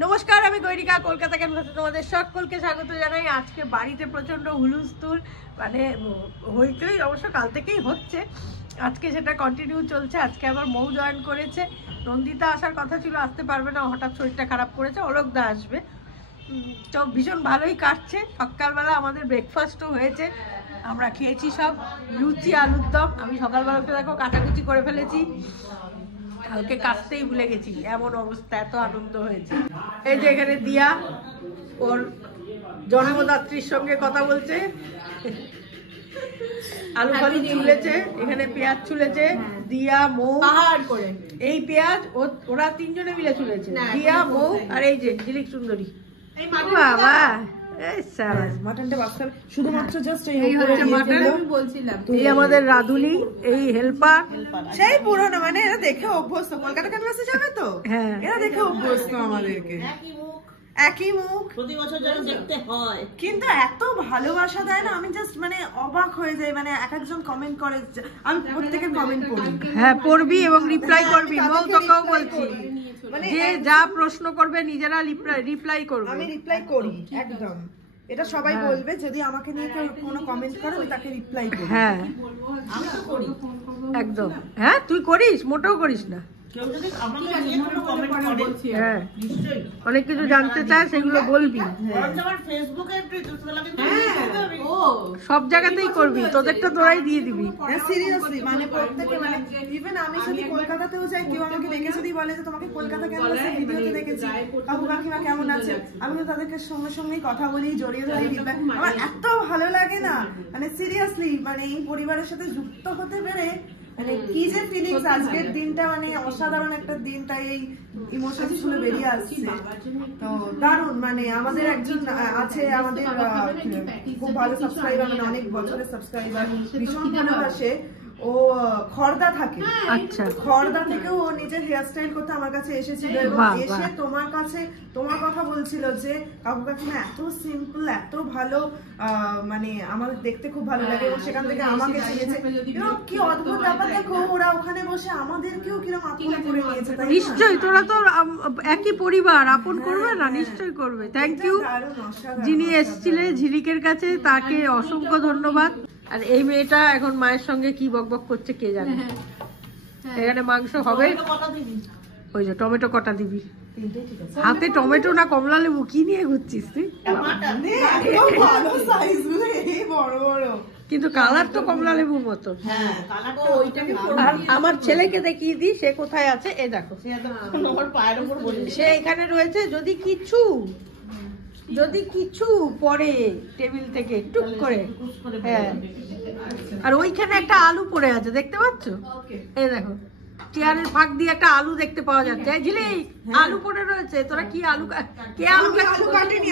নমস্কার, আমি গৈরিকা, কলকাতা ক্যানভাসে তোমাদের সকলকে স্বাগত জানাই। আজকে বাড়িতে প্রচণ্ড হুলস্থুল, মানে হইতেই অবশ্য কাল থেকেই হচ্ছে, আজকে সেটা কন্টিনিউ চলছে। আজকে আবার মৌ জয়েন করেছে। নন্দিতা আসার কথা ছিল, আসতে পারবে না, হঠাৎ শরীরটা খারাপ করেছে। অলোকদা আসবে, তো ভীষণ ভালোই কাটছে। সকালবেলা আমাদের ব্রেকফাস্টও হয়েছে, আমরা খেয়েছি সব লুচি আলুর দম। আমি সকালবেলাতে দেখো কাটাকুটি করে ফেলেছি, কালকে কাটতেই ভুলে গেছি, এমন অবস্থা, এত আনন্দ হয়েছে। এই যে এখানে দিয়া ওর জন্মদাত্রীর সঙ্গে কথা বলছে, আলু ফালু ছুলেছে, এখানে পেঁয়াজ ছুলেছে দিয়া, মৌ করে। এই পেঁয়াজ ওরা তিনজনে মিলে ছুলেছে, দিয়া, মৌ আর এই যে ঝিলিক সুন্দরী। বাবা আমাদের রাধুলি, এই হেল্পার, সেই পুরোনো, মানে এরা দেখে অভ্যস্ত, কলকাতা ক্যানভাসে যাবে তো, হ্যাঁ এরা দেখে অভ্যস্ত আমাদেরকে। একই মুখ প্রতি বছর যেন দেখতে হয়, কিন্তু এত ভালোবাসা দেয় না, আমি জাস্ট মানে অবাক হয়ে যাই। মানে এক একজন কমেন্ট করে, আমি প্রত্যেকের কমেন্ট পড়ি। হ্যাঁ পড়বি এবং রিপ্লাই করবি। মৌ তোকেও বলছি, যে যা প্রশ্ন করবে নিজেরা রিপ্লাই করবে। আমি রিপ্লাই করি একদম, এটা সবাই বলবে। যদি আমাকে নিয়ে কেউ কোনো কমেন্ট করে আমি তাকে রিপ্লাই করি। হ্যাঁ আমি তো করি একদম। হ্যাঁ তুই করিস, মোটেও করিস না। অনেক কিছু জানতে চায়, সেগুলো বলবি, সব জায়গাতেই করবি, তোদেরটা তোরাই দিয়ে দিবি। সিরিয়াসলি মানে প্রত্যেকে, মানে ইভেন আমি যদি কলকাতাতেও যাই, কেউ আমাকে দেখে যদি বলে যে তোমাকে কলকাতা ক্যানভাসে ভিডিওতে দেখেছি, কাকু কাকিমা কেমন আছে, আমি তো তাদেরকে সঙ্গে সঙ্গেই কথা বলি, জড়িয়ে ধরে রিপ্লাই। আমার এত ভালো লাগে না, মানে সিরিয়াসলি, মানে এই পরিবারের সাথে যুক্ত হতে পেরে মানে কি যে ফিলিংস। আজকের দিনটা মানে অসাধারণ একটা দিন, তাই এই ইমোশনস গুলো বেরিয়ে আসছে। তো দারুণ, মানে আমাদের একজন আছে, আমাদের খুব ভালো সাবস্ক্রাইবার, মানে অনেক বছরের সাবস্ক্রাইবার, ভীষণ ভালোবাসে। ও খড়দা থাকে, আচ্ছা, খড়দা থেকে ও নিজের হেয়ার স্টাইল করতে আমার কাছে এসেছিল, এবং এসে তোমার কাছে তোমার কথা বলছিল যে কাকু কাকিমা এত সিম্পল, এত ভালো, মানে আমার দেখতে খুব ভালো লাগে, এবং সেখান থেকে আমাকে চিনেছে। কি অদ্ভুত ব্যাপার, দেখো ওরা ওখানে বসে আমাদেরকেও কিরকম আপন করে নিয়েছে। নিশ্চয়ই তোরা তো একই পরিবার, আপন করবে না? নিশ্চয়ই করবে। থ্যাংক ইউ যিনি এসেছিলেন ঝিলিকের কাছে, তাকে অসংখ্য ধন্যবাদ। আর এই মেয়েটা এখন মায়ের সঙ্গে কি বকবক করছে কে জানে। এখানে মাংস হবে, ওই যে টমেটো কটা দিবি, হাতে টমেটো না কমলা লেবু, কি নিয়ে ঘুরছিস তুই? কিন্তু কালার তো কমলা লেবুর মতো। আমার ছেলেকে দেখিয়ে দিই সে কোথায় আছে। এ দেখো, সে এখানে রয়েছে। যদি কিছু পরে টেবিল থেকে টুক করে, হ্যাঁ। আর ওইখানে একটা আলু পড়ে আছে, দেখতে পাচ্ছ? এই দেখো, চেয়ারের ফাঁক দিয়ে একটা আলু দেখতে পাওয়া যাচ্ছে। ঝিলি, আলু পড়ে রয়েছে। তোরা কি আলু, কে আলু কাটেনি?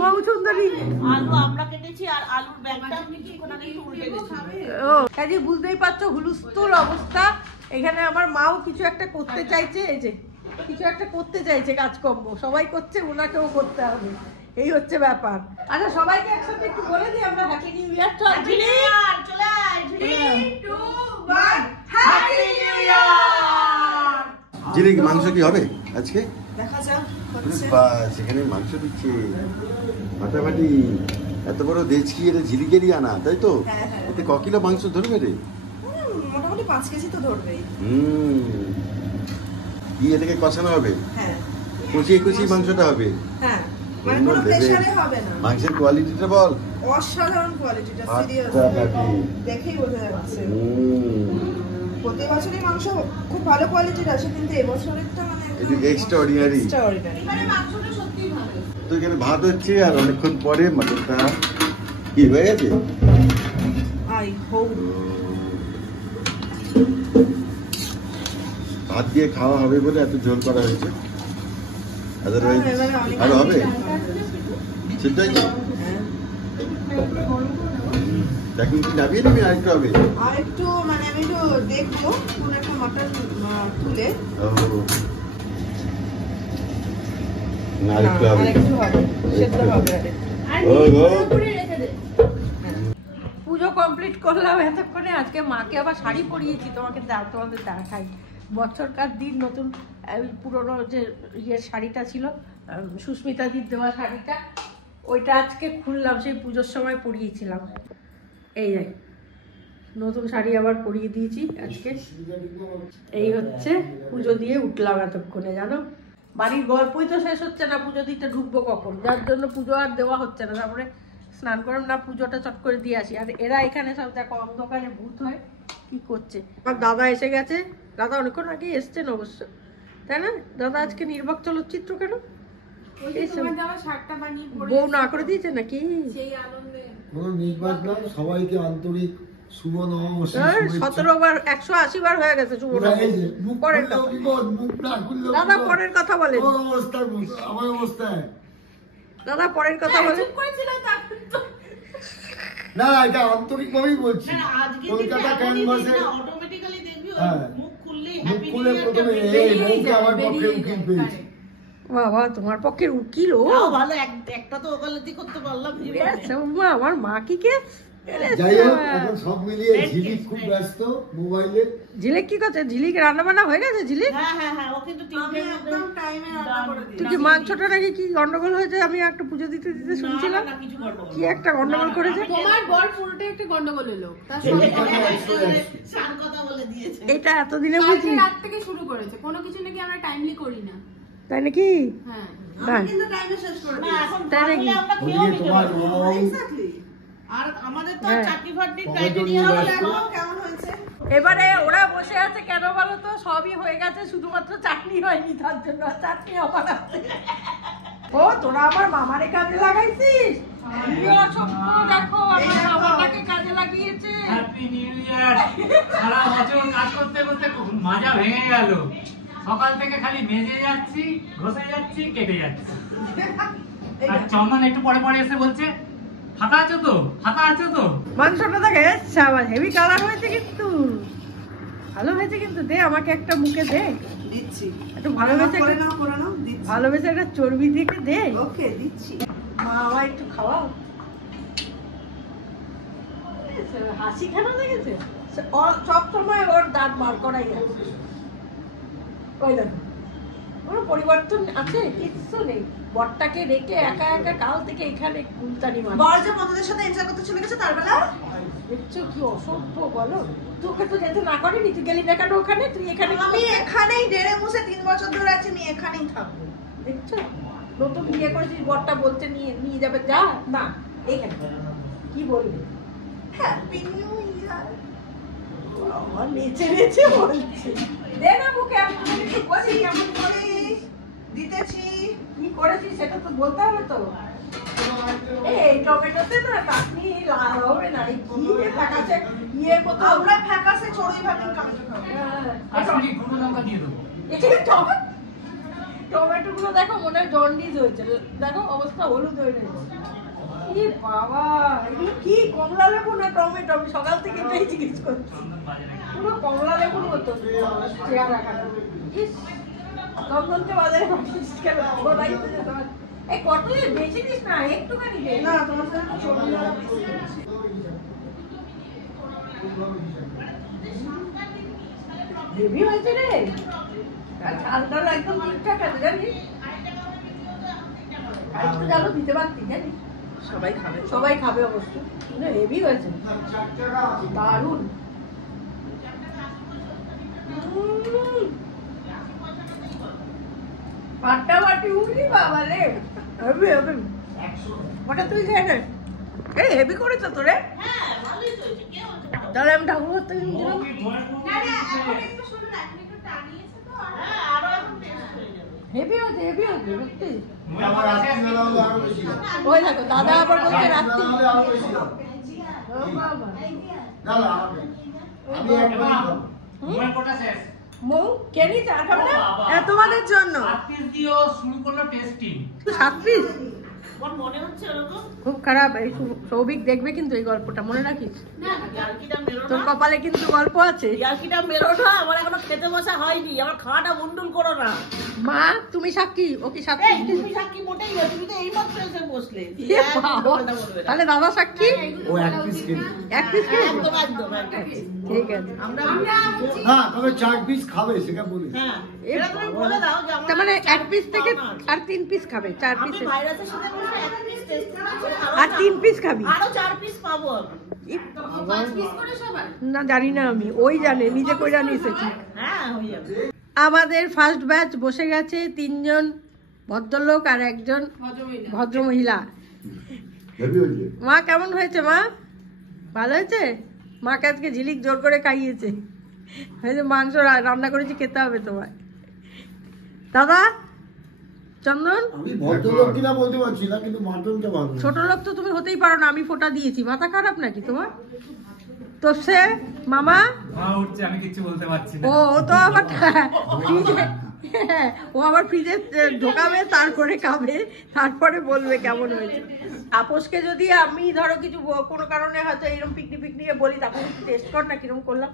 মৌ সুন্দরী আলু আমরা কেটেছি, আর আলুর ব্যাগটা ও কাজে বুঝতেই পারছো, হুলস্থুল অবস্থা। এখানে আমার মাও কিছু একটা করতে চাইছে, এই যে কিছু একটা করতে চাইছে, কাজকর্ম সবাই করছে, ওনাকেও করতে হবে, এই হচ্ছে ব্যাপার। আচ্ছা সবাইকে একসাথে একটু বলে দিই আমরা হ্যাপি নিউ ইয়ার। চল ঝিলি, চলে আয়। 3 2 1 হ্যাপি নিউ ইয়ার। ঝিলিক, মাংস কি হবে আজকে? দেখা যাক। সেখানে মাংস দিচ্ছে ফাটাফাটি। এত বড় দেশকি, এটা ঝিলিকেরই আনা, তাই তো? এতে ক কিলো মাংস ধরবে রে? মোটামুটি 5 কেজি তো ধরবেই। কি এটাকে কষানো হবে? হ্যাঁ, কুচি মাংসটা হবে। হ্যাঁ, মানে কোনো প্রেসারে হবে না। মাংসের কোয়ালিটিটা বল। অসাধারণ কোয়ালিটিটা, সিরিয়াসলি দেখেই বোঝা যাচ্ছে। প্রতি বছরই মাংস খুব ভালো কোয়ালিটির আসে, কিন্তু এবছরেরটা মানে একটু এক্সট্রাঅর্ডিনারি। মানে মাংসটা সত্যিই ভালো। তো এখানে ভাত হচ্ছে, আর অনেকক্ষণ পরে মাটনটা কি হয়ে গেছে। আই হোপ ভাত দিয়ে খাওয়া হবে বলে এত ঝোল করা হয়েছে, আদারওয়াইজ আরো হবে। সেটাই দেখুন, কি নামিয়ে দিবি আরেকটু হবে? আরেকটু মানে আমি একটু দেখবো কোন একটা মটন তুলে। আরেকটু হবে, সেদ্ধ হবে। পুজো কমপ্লিট করলাম এতক্ষণে। আজকে মাকে আবার শাড়ি পরিয়েছি, তোমাদের দেখাই। বছরকার দিন, নতুন ওই পুরোনো যে ইয়ের শাড়িটা ছিল, সুস্মিতাদির দেওয়া শাড়িটা, ওইটা আজকে খুললাম, সেই পুজোর সময় পরিয়েছিলাম। এই দেখ নতুন শাড়ি আবার পরিয়ে দিয়েছি আজকে। এই হচ্ছে পুজো দিয়ে উঠলাম এতক্ষণে, জানো বাড়ির গল্পই তো শেষ হচ্ছে না, পুজো দিতে ঢুকবো কখন, যার জন্য পুজো আর দেওয়া হচ্ছে না। তারপরে স্নান করলাম না, পুজোটা চট করে দিয়ে আসি। আর এরা এখানে সব দেখো অন্ধকারে ভূত হয়ে কি করছে। আমার দাদা এসে গেছে, দাদা অনেকক্ষণ আগে এসছেন অবশ্য, তাই না? দাদা আজকে নির্বাক চলচ্চিত্র কেন? বউ না করে দিয়েছে নাকি? সবাইকে আন্তরিক শুভ নববর্ষ। 17 বার 180 বার হয়ে গেছে শুভ নববর্ষ। পরের কথা দাদা, পরের কথা বলে আমার অবস্থায় দাদা, পরের কথা বলে না, এটা আন্তরিক ভাবেই বলছি। কলকাতা ক্যানভাসে মুখ খুলে প্রথমে এই বউকে আমার পক্ষে উকিল পেয়েছি। বাবা, তোমার পক্ষের উকিল ও ভালো, একটা তো ওকালতি করতে পারলাম। আমার মা কি কেস। যাই হোক, এখন সব মিলিয়ে ঝিলিক খুব ব্যস্ত মোবাইলে। ঝিলিক কি করছে? ঝিলিক রান্না বান্না হয়ে গেছে? ঝিলিক ও কিন্তু একদম টাইমে রান্না করে দিয়েছে। তুই কি মাংসটা নাকি কি গন্ডগোল হয়েছে? আমি একটা পুজো দিতে দিতে শুনছিলাম কি একটা গন্ডগোল করেছে। তোমার বর পুরোটা একটা গন্ডগোল এলো, কথা বলে দিয়েছে। এটা এতদিনে কালকে বুঝি রাত থেকে শুরু করেছে। কোনো কিছু নাকি আমরা টাইমলি করি না। তাই নাকি? হ্যাঁ, তাই কিন্তু টাইমে শেষ করে না, এখন তাই নাকি? আমরা খেয়েও ওদিকে নিতে তোমার পারবো। বউ এক্স্যাক্টলি। আর আমাদের তো হ্যাঁ। চাকরি ফাটনির কবে ক্রাইটেরিয়া জন্ম হলো ব্যস্ত? কেমন হয়েছে? এবারে ওরা বসে আছে কেন বলো তো? সবই হয়ে গেছে, শুধুমাত্র চাটনি হয়নি, তার জন্য। চাটনি আবার আছে। ও তোরা আমার মামারে কাজে লাগাইছিস? কি অসভ্য, দেখো আমার মামাটাকে কাজে লাগিয়েছে। Happy new year. সারা বছর কাজ করতে করতে মাজা ভেঙে গেল। সকাল থেকে খালি মেজে যাচ্ছি, ঘষে যাচ্ছি, কেটে যাচ্ছি। আর চন্দন একটু পরে পরে এসে বলছে, ফাঁকা আছো তো, ফাঁকা আছো তো। মাংসটা দেখে আবার হেভি কালার হয়েছে, কিন্তু ভালো হয়েছে। কিন্তু দে আমাকে একটা, মুখে দে দিচ্ছি। একটু ভালোবেসে করে নাও দিচ্ছি। ভালোবেসে একটা চর্বি দিকে দে। ওকে দিচ্ছি। মা আমায় একটু খাওয়াও। হাসি কেন দেখেছে? সব সময় ওর দাঁত বার করাই আছে। ওই দেখো, কোনো পরিবর্তন আছে? কিচ্ছু নেই। বরটাকে রেখে একা একা কাল থেকে এখানে কুলতানি মার। বর যে বন্ধুদের সাথে এনজয় করতে চলে গেছে তার বেলা দেখছো কি অসভ্য বলো? তোকে তো যেতে না করেনি, তুই গেলি না কেন ওখানে? তুই এখানে আমি এখানেই ডেড়ে মুছে 3 বছর ধরে আছি, আমি এখানেই থাকবো। দেখছো, নতুন বিয়ে করেছিস, বরটা বলতে নিয়ে যাবে, যা না এইখানে কি বলবি? Happy new year. আমার নেচে নেচে বলছে, দে না মুখে। আমি কিছু করি এমন করে দিতেছি। কি করেছিস সেটা তো বলতে হবে তো। এই টমেটোতে না চাটনি লাল হবে না, এই কি ফ্যাকাসে ইয়ে মতো। আমরা ফ্যাকাসে চড়ুই ভাবি টমেটো খাবো। আর শুনি গুঁড়ো লঙ্কা দিয়ে দেবো। টমেটো গুলো দেখো মনে হয় জন্ডিস হয়েছে, দেখো অবস্থা হলুদ হয়ে গেছে। কি বাবা, এগুলো কি কমলা লেবু না টমেটো? আমি সকাল থেকে এটাই জিজ্ঞেস করছি। পুরো কমলা লেবুর মতো চেহারা খারাপ। চন্দনকে বাজারে পাঠিয়েছিস কেন? এই কত বেশি দিস না, একটুখানি দে। না তোমার সাথে চড়ুই ভালো হেভি হয়েছে রে। ঝালটাল একদম ঠিকঠাক আছে জানিস। একটু ঝালও দিতে পারতি জানিস। সবাই খাবে অবশ্য, কিন্তু হেভি হয়েছে, দারুণ। পাট্টা বাটি উঠলি বাবা রে, হেভি হেভি। ওটা তুই খেয়ে নে। এই হেভি করেছো তো রে। হ্যাঁ, ভালোই হয়েছে। কে বলছে? তাহলে আমি ঠাকুর করতে দিলাম। হ্যাঁ, আরো এখন টেস্ট হয়ে যাবে। হেভি হয়েছে, হেভি হয়েছে সত্যি। আমার রাত্রি বেলা হলে আরো বেশি হবে। ওই দেখো দাদা আবার বলছে রাত্রি। বেলা হলে আরো বেশি হবে। ও বাবা, না না, আমি একবার মোবাইল কোটা শেষ। মৌ কেনি চা খাবে না? বাবা। তোমাদের জন্য 7 পিস দিয়েও শুরু করলো টেস্টিং। 7 পিস? আমার মনে হচ্ছে ওরকম খুব খারাপ। এই সৌভিক দেখবে কিন্তু এই গল্পটা, মনে রাখিস। ইয়ার্কিটা মেরো তোর না, কপালে কিন্তু গল্প আছে। ইয়ার্কিটা মেরো না। আমার এখনো খেতে বসা হয়নি, আমার খাওয়াটা মুন্ডুল করো না। মা তুমি সাক্ষী, ও কি সাক্ষী? এই তুমি সাক্ষী মোটেই না, তুমি তো এইমাত্র এসে বসলে। এ বাবা, তাহলে দাদা সাক্ষী। ও এক পিস কিনে এক পিস একদম একদম একদম। ঠিক আছে। আমরা হ্যাঁ তবে 4 পিস খাবে সেটা বলি। হ্যাঁ এটা তুমি বলে দাও যে তার মানে এক পিস থেকে আর 3 পিস খাবে, 4 আমি পিসের ভাইরাসের সাথে বসে এক পিস টেস্ট করেছি, আর 3 পিস খাবি? আরো 4 পিস পাবো আমি। না জানি না আমি, ওই জানে, নিজে কইরা নিয়েছে। হ্যাঁ হয়ে যাবে। আমাদের ফার্স্ট ব্যাচ বসে গেছে, 3 জন ভদ্রলোক আর একজন ভদ্রমহিলা। হেভি হয়েছে। মা কেমন হয়েছে মা? ভালো হয়েছে? মাকে আজকে ঝিলিক জোর করে খাইয়েছে। হয়েছে মাংস রান্না করেছি, খেতে হবে তোমার। দাদা চন্দন, আমি ভদ্রলোক কিনা বলতে পারছি না, কিন্তু মাটনটা ভালো। ছোট লোক তো তুমি হতেই পারো না, আমি ফোঁটা দিয়েছি। মাথা খারাপ নাকি তোমার? তো সে মামা মা উঠছে, আমি কিছু বলতে পারছি না। ও তো আবার ও আবার ফ্রিজে ঢোকাবে, তারপরে খাবে, তারপরে বলবে কেমন হয়েছে। আপোষকে যদি আমি ধরো কিছু কোনো কারণে হয়তো এরকম পিকনিকে বলি, তারপরে একটু টেস্ট কর না কিরকম করলাম,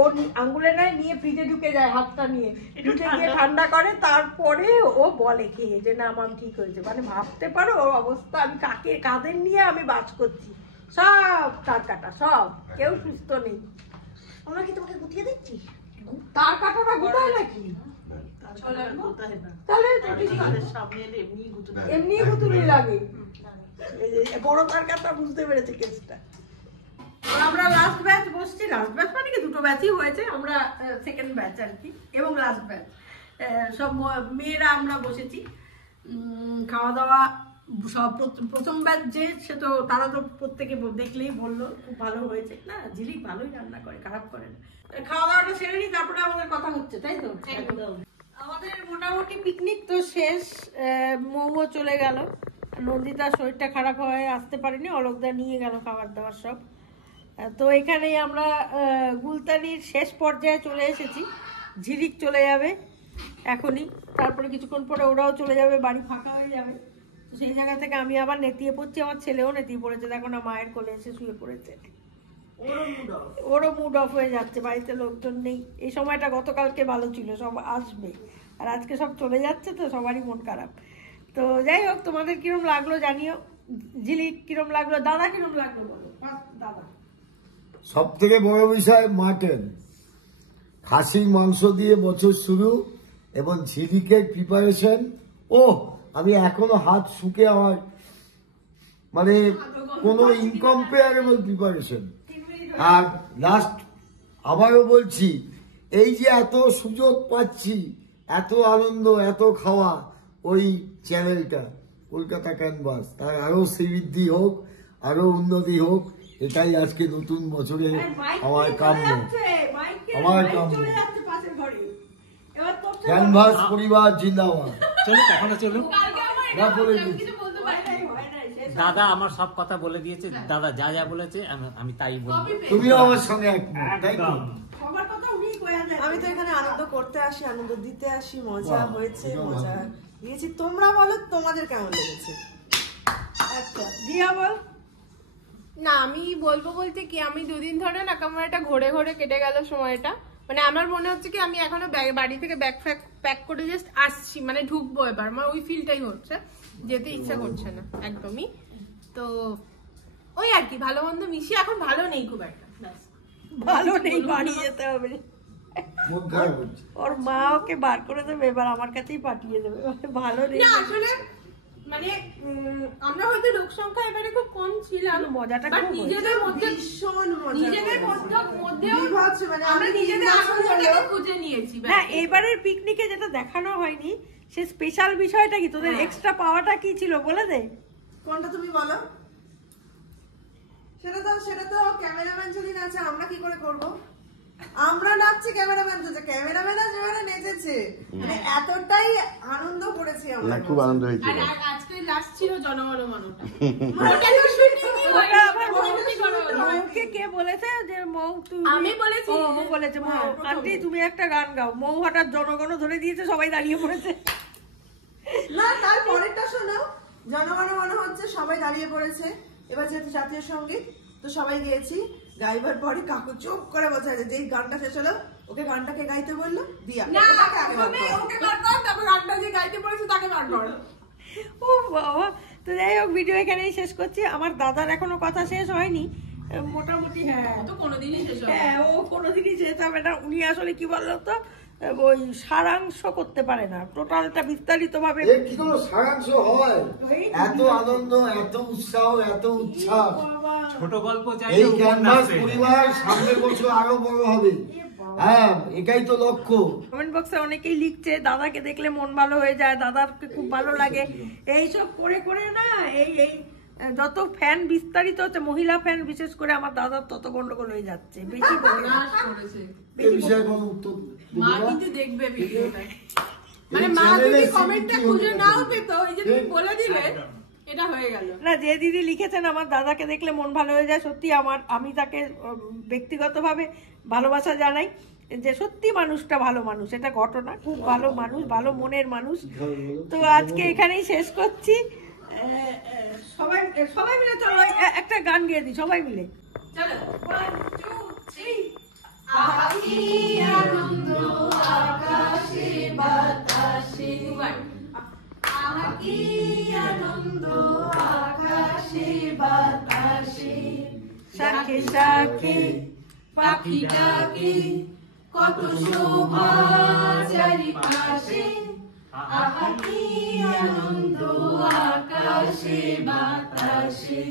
ও আঙ্গুলে নেয়, নিয়ে ফ্রিজে ঢুকে যায়, হাতটা নিয়ে ফ্রিজে গিয়ে ঠান্ডা করে, তারপরে ও বলে খেয়ে যে না মাম ঠিক হয়েছে। মানে ভাবতে পারো ওর অবস্থা, আমি কাদের নিয়ে আমি বাজ করছি, সব তার কাটা, সব, কেউ সুস্থ নেই। আমরা কি তোমাকে গুটিয়ে দিচ্ছি? তার কাটাটা গোটায় নাকি? তাহলে সামনে এলে এমনি গুটো এমনি গুতুলি লাগে। বড় তার কাটা বুঝতে পেরেছে কেসটা। আমরা লাস্ট ব্যাচ বসছি, লাস্ট ব্যাচ মানে কি 2টো ব্যাচই হয়েছে, আমরা সেকেন্ড ব্যাচ আর কি, এবং লাস্ট ব্যাচ সব মেয়েরা আমরা বসেছি। খাওয়া দাওয়া সব প্রথম ব্যাচ যে, সে তো তারা তো প্রত্যেকে দেখলেই বললো খুব ভালো হয়েছে। না ঝিলিক ভালোই রান্না করে, খারাপ করে না। খাওয়া দাওয়াটা সেরে নিই, তারপরে আমাদের কথা হচ্ছে, তাই তো? আমাদের মোটামুটি পিকনিক তো শেষ। মৌও চলে গেল, নন্দিতার শরীরটা খারাপ হয়ে আসতে পারেনি, অলোকদা নিয়ে গেল খাবার দাবার সব। তো এখানেই আমরা গুলতানির শেষ পর্যায়ে চলে এসেছি। ঝিলিক চলে যাবে এখনই, তারপরে কিছুক্ষণ পরে ওরাও চলে যাবে, বাড়ি ফাঁকা হয়ে যাবে। তো সেই জায়গা থেকে আমি আবার নেতিয়ে পড়ছি, আমার ছেলেও নেতিয়ে পড়েছে, দেখো না মায়ের কোলে এসে শুয়ে পড়েছে। ওরও মুড অফ হয়ে যাচ্ছে, বাড়িতে লোকজন নেই। এই সময়টা গতকালকে ভালো ছিল, সব আসবে, আর আজকে সব চলে যাচ্ছে, তো সবারই মন খারাপ। তো যাই হোক, তোমাদের কিরম লাগলো জানিও। ঝিলিক কিরম লাগলো, দাদা কিরম লাগলো বলো। দাদা সব থেকে বড় বিষয় মাটন, খাসির মাংস দিয়ে বছর শুরু, এবং ঝিলিকের প্রিপারেশন। ও আমি এখনো হাত শুকে, আমার মানে কোনো ইনকম্পেয়ারেবল প্রিপারেশন। আর লাস্ট আবারও বলছি, এই যে এত সুযোগ পাচ্ছি, এত আনন্দ, এত খাওয়া, ওই চ্যানেলটা কলকাতা ক্যানভাস, তার আরো শ্রীবৃদ্ধি হোক, আরো উন্নতি হোক, এটাই আজকে নতুন বছরে আমার কাম্য, আমার কাম্য। ক্যানভাস পরিবার জিন্দাবাদ। চলুক, এখনো চলুক। না বলে দিচ্ছি। দাদা আমার সব কথা বলে দিয়েছে, দাদা যা যা বলেছে আমি তাই বলবো। তুমিও আমার সঙ্গে একমত, তাই তো? আমি তো এখানে আনন্দ করতে আসি, আনন্দ দিতে আসি, মজা হয়েছে, মজা দিয়েছি। তোমরা বলো তোমাদের কেমন লেগেছে? আচ্ছা দিয়া বল। না আমি বলবো বলতে কি, আমি 2 দিন ধরে না কেমন একটা ঘোরে ঘোরে কেটে গেল সময়টা। মানে আমার মনে হচ্ছে কি আমি এখনো বাড়ি থেকে ব্যাগ প্যাক করে জাস্ট আসছি, মানে ঢুকবো এবার, আমার ওই ফিলটাই হচ্ছে, যেতে ইচ্ছা করছে না একদমই। তো ওই আর কি, ভালো মন্দ মিশিয়ে এখন ভালো নেই খুব একটা, ভালো নেই, বাড়ি যেতে হবে। মন খারাপ হচ্ছে। ওর মা ওকে বার করে দেবে, এবার আমার কাছেই পাঠিয়ে দেবে, ভালো নেই। না আসলে মানে আমরা হয়তো লোক সংখ্যা এবারে খুব কম ছিলাম, মজাটা বাট নিজেদের মধ্যে ভীষণ মজা, নিজেদের মধ্যেও বিভৎস, মানে আমরা আমি নিজেদের তিন বছর আনন্দটাকে হলো- খুঁজে নিয়েছি। না এবারের পিকনিকে যেটা দেখানো হয়নি, সে স্পেশাল বিষয়টা কি, তোদের এক্সট্রা পাওয়াটা কি ছিল বলে দে। কোনটা তুমি বলো? সেটা তো ক্যামেরাম্যান যদি নাচে, আমরা কি করে করব? আমরা নাচছি, ক্যামেরাম্যান চলছে, ক্যামেরাম্যান যেভাবে নেচেছে, মানে এতটাই আনন্দ করেছি আমরা। না খুব আনন্দ হয়েছিল। আর আজকে লাস্ট ছিল জনগণমনটা। ওটা আবার মৌকে কে বলেছে যে মৌ তুমি? আমি বলেছি। ও মৌ বলেছে, মৌ আন্টি তুমি একটা গান গাও। মৌ হঠাৎ জনগণ ধরে দিয়েছে, সবাই দাঁড়িয়ে পড়েছে। না তার পরেরটা শোনো, জনগণ মনে হচ্ছে সবাই দাঁড়িয়ে পড়েছে। এবার যেহেতু জাতীয় সঙ্গীত তো সবাই গেয়েছি, গাইবার পরে কাকু চুপ করে বসে আছে। যেই গানটা শেষ হলো ওকে গানটাকে গাইতে বললো, দিয়া না ওটাকে আগে বার করো। ওকে বার কর, তারপর গানটা যে গাইতে পড়েছে তাকে বার কর। ও বাবা, তো যাই হোক ভিডিও এখানেই শেষ করছি। আমার দাদার এখনো কথা শেষ হয়নি, মোটামুটি হ্যাঁ তো কোনোদিনই শেষ হবে না। হ্যাঁ, ও কোনোদিনই যেতে হবে না। উনি আসলে কি বললো তো, ওই সারাংশ করতে পারে না, টোটালটা বিস্তারিত ভাবে। এর কি কোনো সারাংশ হয়? এত আনন্দ, এত উৎসাহ, এত উচ্ছ্বাস। ছোট গল্প এই চাইলে ক্যানভাস উপন্যাসে। পরিবার সামনের বছর আরো বড় হবে। হ্যাঁ, এটাই তো লক্ষ্য। কমেন্ট বক্সে অনেকেই লিখছে দাদাকে দেখলে মন ভালো হয়ে যায়, দাদাকে খুব ভালো লাগে। এইসব করে করে না এই এই যত ফ্যান বিস্তারিত হচ্ছে, মহিলা ফ্যান বিশেষ করে, আমার দাদার তত গন্ডগোল হয়ে যাচ্ছে। বেশি বলে না। নাশ করেছে। এই বিষয়ে কোনো উত্তর দেবো মা না। কিন্তু দেখবে ভিডিওটা। মানে এই মা চ্যানেলে যদি স্বীকৃতি কমেন্টটা হতে খুঁজে হবে। নাও পেতো, এই যে তুমি বলে দিলে, এটা হয়ে গেল। না, যে দিদি লিখেছেন আমার দাদাকে দেখলে মন ভালো হয়ে যায়, সত্যি আমি তাকে ব্যক্তিগতভাবে ভালোবাসা জানাই, যে সত্যি মানুষটা ভালো মানুষ, এটা ঘটনা, খুব ভালো মানুষ, ভালো মনের মানুষ। তো আজকে এখানেই শেষ করছি। সবাই সবাই মিলে চলো একটা গান গিয়ে দিই সবাই মিলে। চলো 1 2 3 আহা কি আনন্দ আকাশে বাতাসে, আহা কি আনন্দ আকাশে বাতাসে, শাখে শাখে পাখি ডাকে কত শোভা চারিপাশে, আহা কি আনন্দ আকাশে বাতাসে।